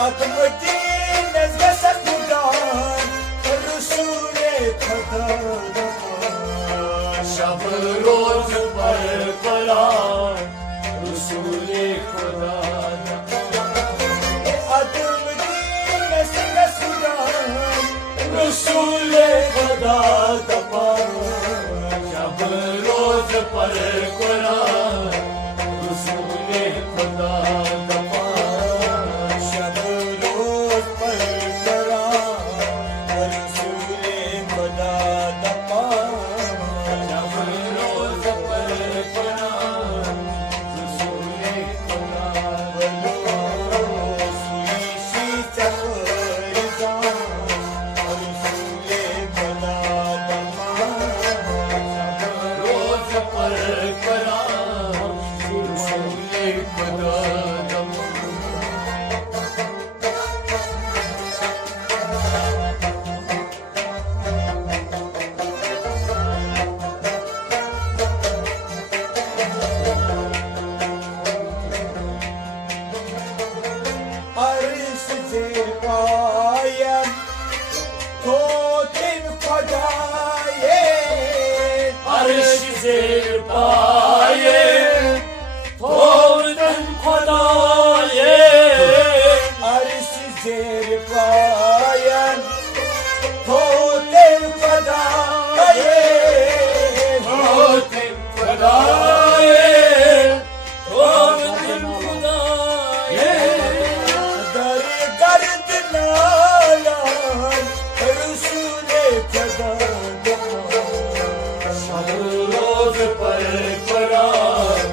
Adımı dinlez ve sen buradan Resulü kadar शब रोज पर कुरान रसूले खुदा अदम दीन सिंह सुजान रसूले खुदा दपान शब रोज पर कुरान रसूले खुदा दपान शब रोज पर कुरान रसूले खुदा दपान शब रोज पर कुरान रसूले खुदा सुईशी चकरिजा रसूले खुदा दपान शब रोज पर कुरान रसूले खुदा अर्श से कायम तो दिन खुदाए अर्श से पाए तो दिन खुदाए अर्श से पायम तो दिन खुदाए तो दिन खुदाए तो दिन खुदाए दर गर्द नालान रसूले खुदा शब रोज पर कुरान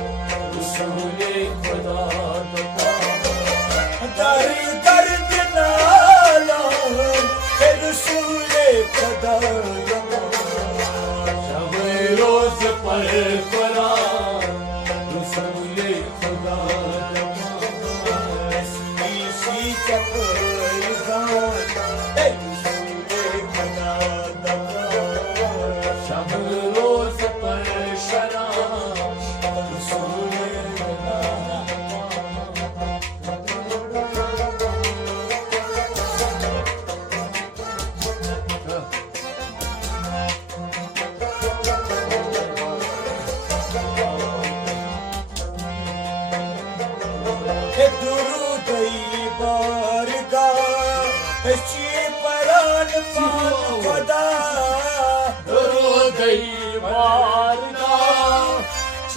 रसूले खुदा दर गर्द नालान रसूले खुदा शब रोज पर कुरान रसूले खुदा सी शब रोज पर शराब रसूले खुदा दुरूद बारगाह ची परान पान खुदा दुरूद बारगाह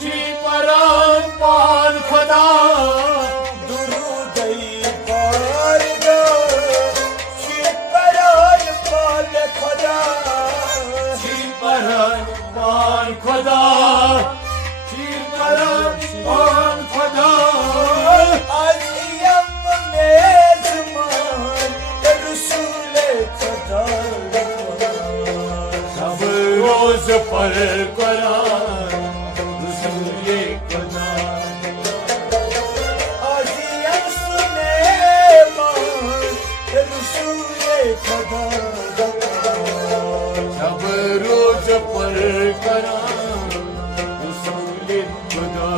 ची परान पान खुदा दुरूद बारगाह ची परान पान खुदा ची परान पान खुदा ची परान पान खुदा अज़ियम मेज़बान रसूले खुदा शब रोज पर कुरान रसूले खुदा अज़ियम सुलेमान रसूले खुदा शब रोज पर कुरान रसूले खुदा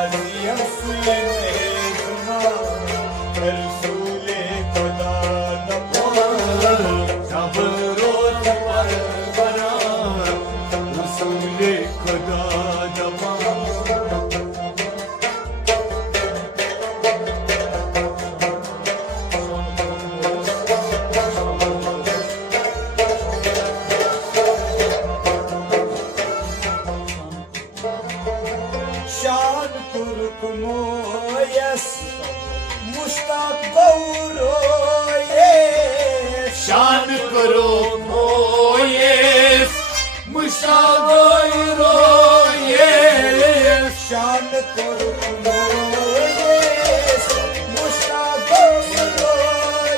अज़ियम सुलेमान रसूले खुदा शब रोज पर कुरान रसूले खुदा शान तुर्क मोयस मुश्ताक गौरोयस शान करो मोयस मुश्ताक गौरोयस शान तुर्क मोयस मुश्ताक गौरोयस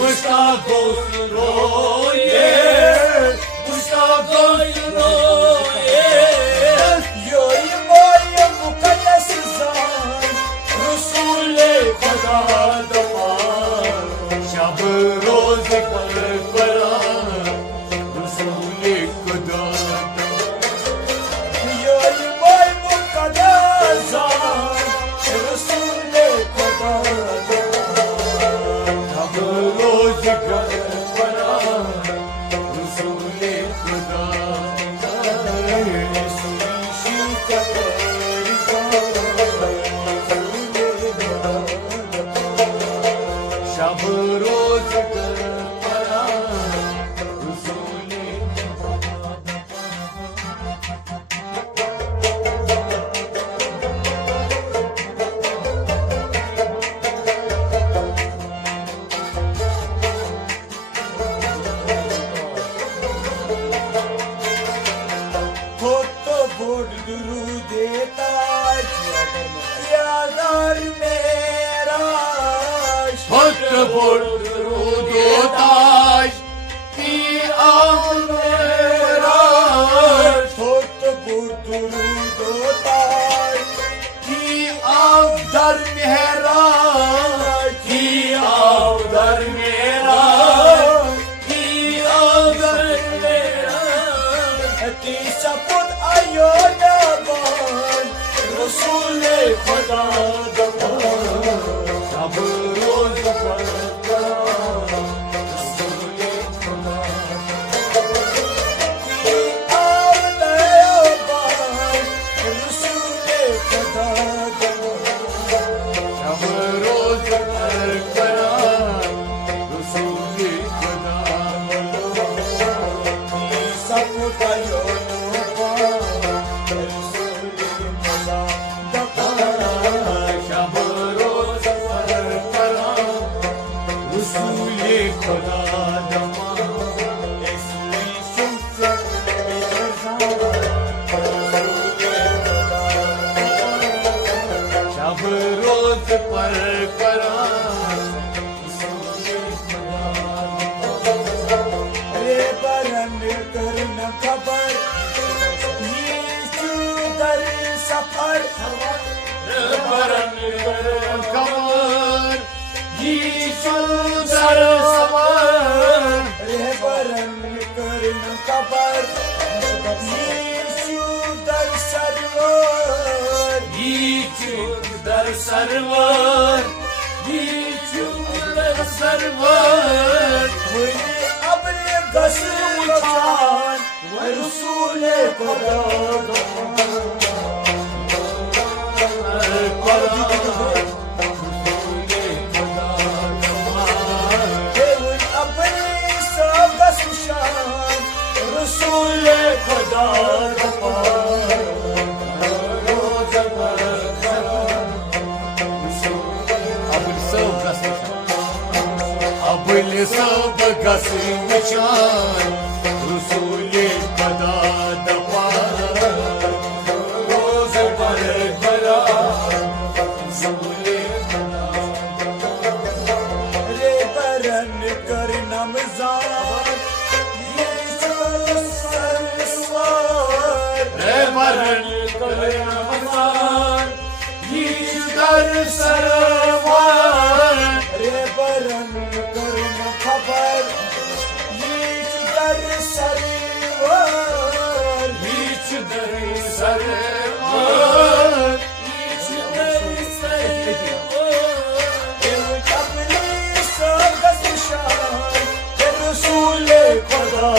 मुश्ताक गौरोयस मुश्ताक गौरोयस योई मोय मुकद्दस जान रसूले खुदा दपान शब रोज पर कुरान रसूले खुदा योई मोय मुकद्दस रसूल खुदा दफा शब रोज परकरा रसूल खुदा आवते आबाद रसूल खुदा दफा शब रोज परकरा रसूल खुदा सब कयो रोज पर करा रे बरन कर न खबर ये दर सफर रे बरन कर खबर ये दर सफर रे बरन कर न खबर ये दर server dar sarvar dar sarvar wali abne gaslan rasul खुदा रसूल खुदा सब गस्म शान रसूल खुदा दफा रोज पर करा रसूल खुदा रे बरन कर नमज़ान ये सरसवार रे बरन कर नमज़ान ये दर सरवार रे बरन खबर नीच दर सरवर नीच दर सरवर नीच दर सरवर अपनी सब शान रसूल खुदा